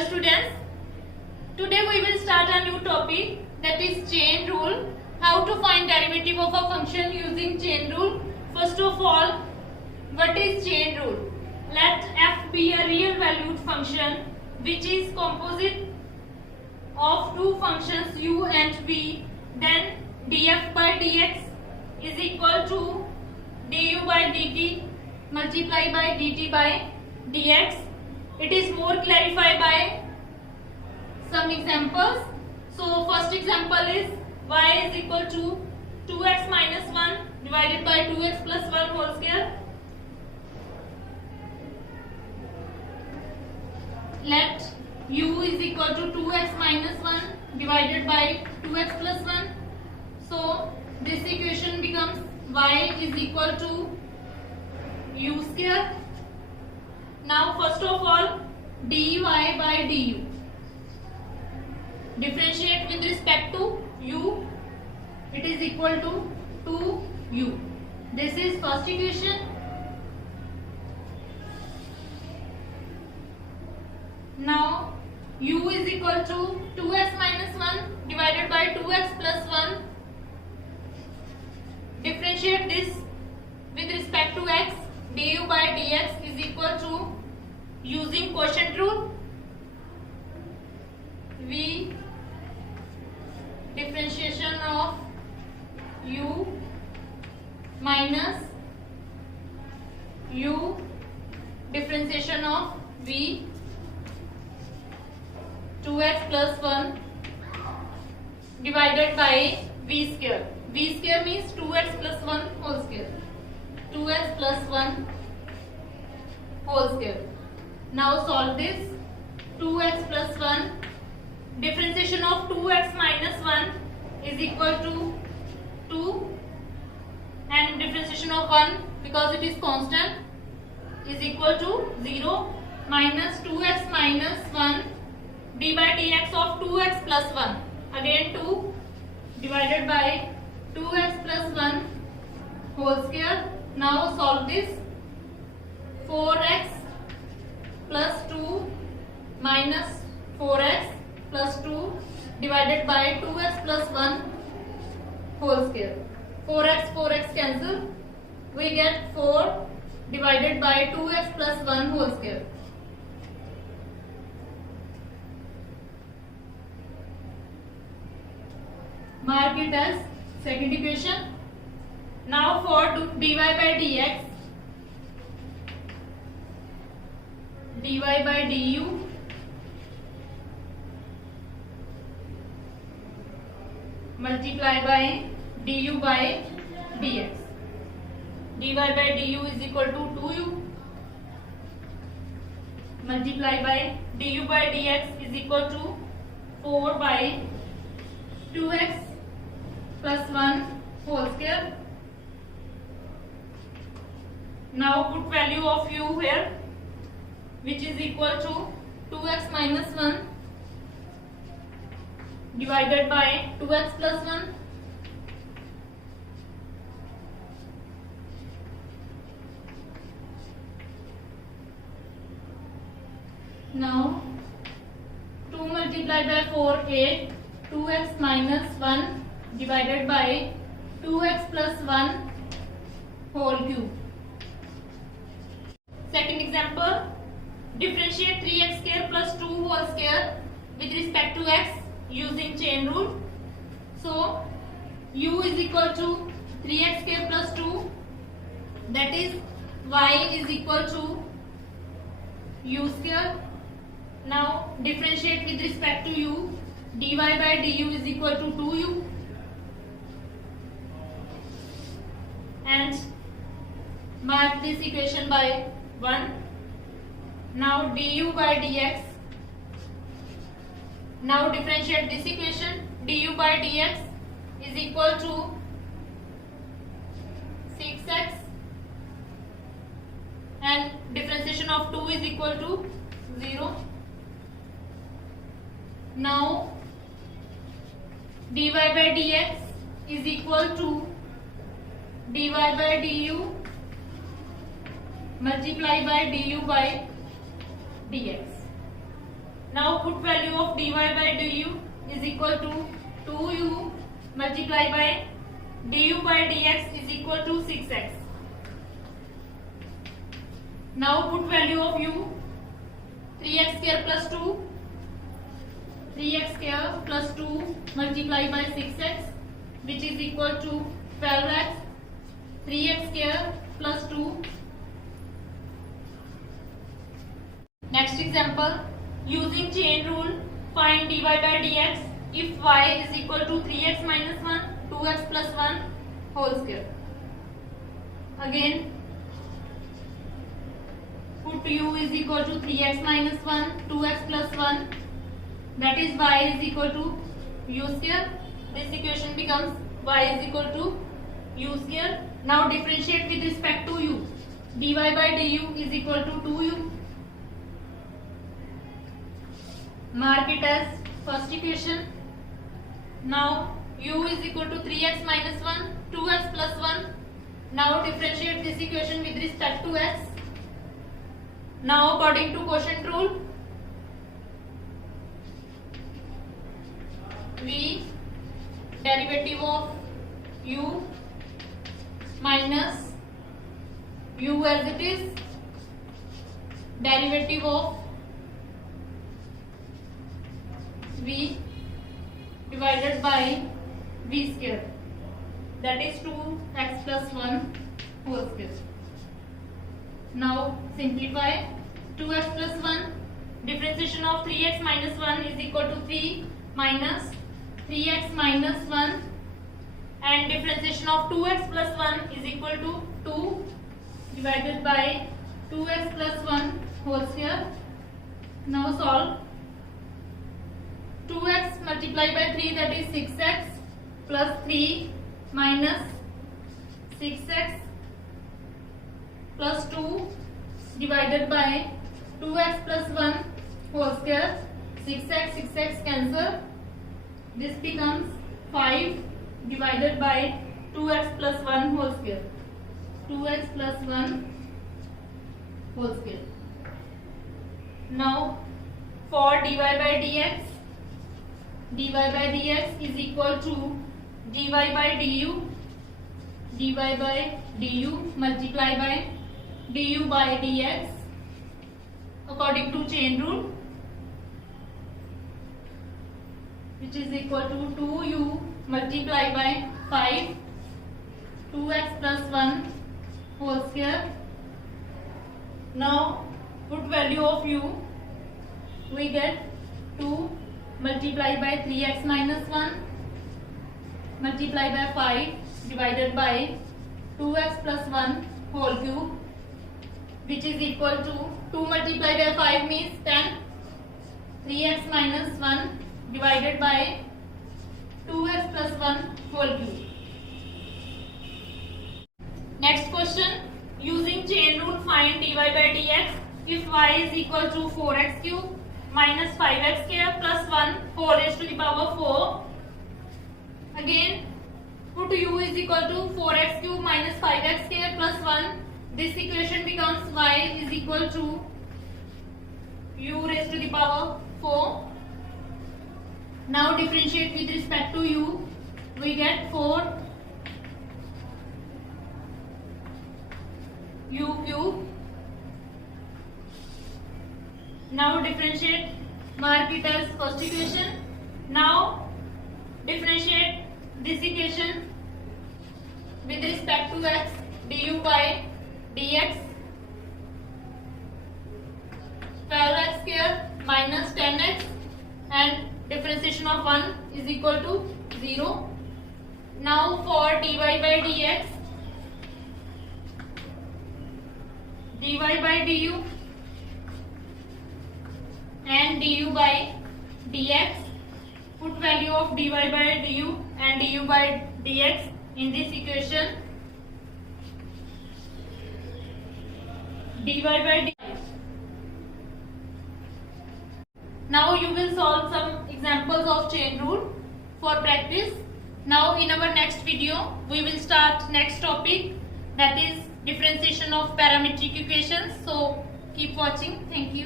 Dear students, today we will start a new topic, that is chain rule. How to find derivative of a function using chain rule. First of all, what is chain rule? Let f be a real valued function which is composite of two functions u and v. Then df by dx is equal to du by dt multiplied by dt by dx. It is more clarified by some examples. So first example is y is equal to 2x minus 1 divided by 2x plus 1 whole square. Let u is equal to 2x minus 1 divided by 2x plus 1. So this equation becomes y is equal to u square. Now first of all, dy by du. Differentiate with respect to u. It is equal to 2u. This is first equation. Now u is equal to 2x minus 1 divided by 2x plus 1. Differentiate this with respect to x. Du by dx is equal to, using quotient rule, v differentiation of u minus u differentiation of v 2x plus 1 divided by v square. V square means 2x plus 1 whole square. 2x plus 1 whole square. Now solve this. 2x plus 1 differentiation of 2x minus 1 is equal to 2, and differentiation of 1, because it is constant, is equal to 0, minus 2x minus 1 d by dx of 2x plus 1, again 2 divided by 2x plus 1 whole square. Now solve this. 4x plus 2 minus 4x plus 2 divided by 2x plus 1 whole square. 4x cancel. We get 4 divided by 2x plus 1 whole square. Mark it as second equation. Now for dy by dx, dy by du multiply by du by dx. Dy by du is equal to 2u multiply by du by dx is equal to 4 by 2x plus 1 whole square. Now put value of u here, which is equal to 2x minus 1 divided by 2x plus 1. Now 2 multiplied by 4, 8. 2x minus 1 divided by 2x plus 1 whole cube. Second example, differentiate 3x square plus 2 whole square with respect to x using chain rule. So u is equal to 3x square plus 2, that is y is equal to u square. Now differentiate with respect to u. Dy by du is equal to 2u, and mark this equation by 1. Now du by dx. Now differentiate this equation. Du by dx is equal to 6x, and differentiation of 2 is equal to 0. Now dy by dx is equal to dy by du multiply by du by dx. Now put value of dy by du is equal to 2u multiply by du by dx is equal to 6x. Now put value of u, 3x square plus 2, 3x square plus 2 multiplied by 6x, which is equal to 12x, 3x square plus 2. Next example, using chain rule, find dy by dx if y is equal to 3x minus 1, 2x plus 1 whole square. Again, put u is equal to 3x minus 1, 2x plus 1, that is y is equal to u square. This equation becomes y is equal to u square. Now differentiate with respect to u. dy by du is equal to 2u. Mark it as first equation. Now u is equal to 3x minus 1, 2x plus 1. Now differentiate this equation with respect to x. Now according to quotient rule, we derivative of u minus u as it is, derivative of v divided by v square, that is 2x plus 1 whole square. Now simplify. 2x plus 1, differentiation of 3x minus 1 is equal to 3 minus 3x minus 1, and differentiation of 2x plus 1 is equal to 2 divided by 2x plus 1 whole square. Now solve. 2x multiplied by 3, that is 6x plus 3 minus 6x plus 2 divided by 2x plus 1 whole square. 6x cancel. This becomes 5 divided by 2x plus 1 whole square. 2x plus 1 whole square. Now for dy by dx, dy by dx is equal to dy by du, dy by du multiply by du by dx according to chain rule, which is equal to 2u multiply by 5, 2x plus 1 whole square. Now put value of u, we get 2 multiplied by 3x minus 1 multiplied by 5 divided by 2x plus 1 whole cube, which is equal to 2 multiplied by 5 means 10, 3x minus 1 divided by 2x plus 1 whole cube. Next question, using chain rule, find dy by dx if y is equal to 4x cube minus 5x square plus 1 whole raised to the power 4. Again, put u is equal to 4x cube minus 5x square plus 1. This equation becomes y is equal to u raised to the power 4. Now differentiate with respect to u. We get 4 u cube. Now differentiate, mark it as first equation. Now differentiate this equation with respect to x, du by dx, 12x square minus 10x, and differentiation of 1 is equal to 0. Now for dy by dx, dy by du and du by dx, put value of dy by du and du by dx in this equation. dy by dx. Now you will solve some examples of chain rule for practice. Now in our next video we will start next topic, that is differentiation of parametric equations. So keep watching. Thank you.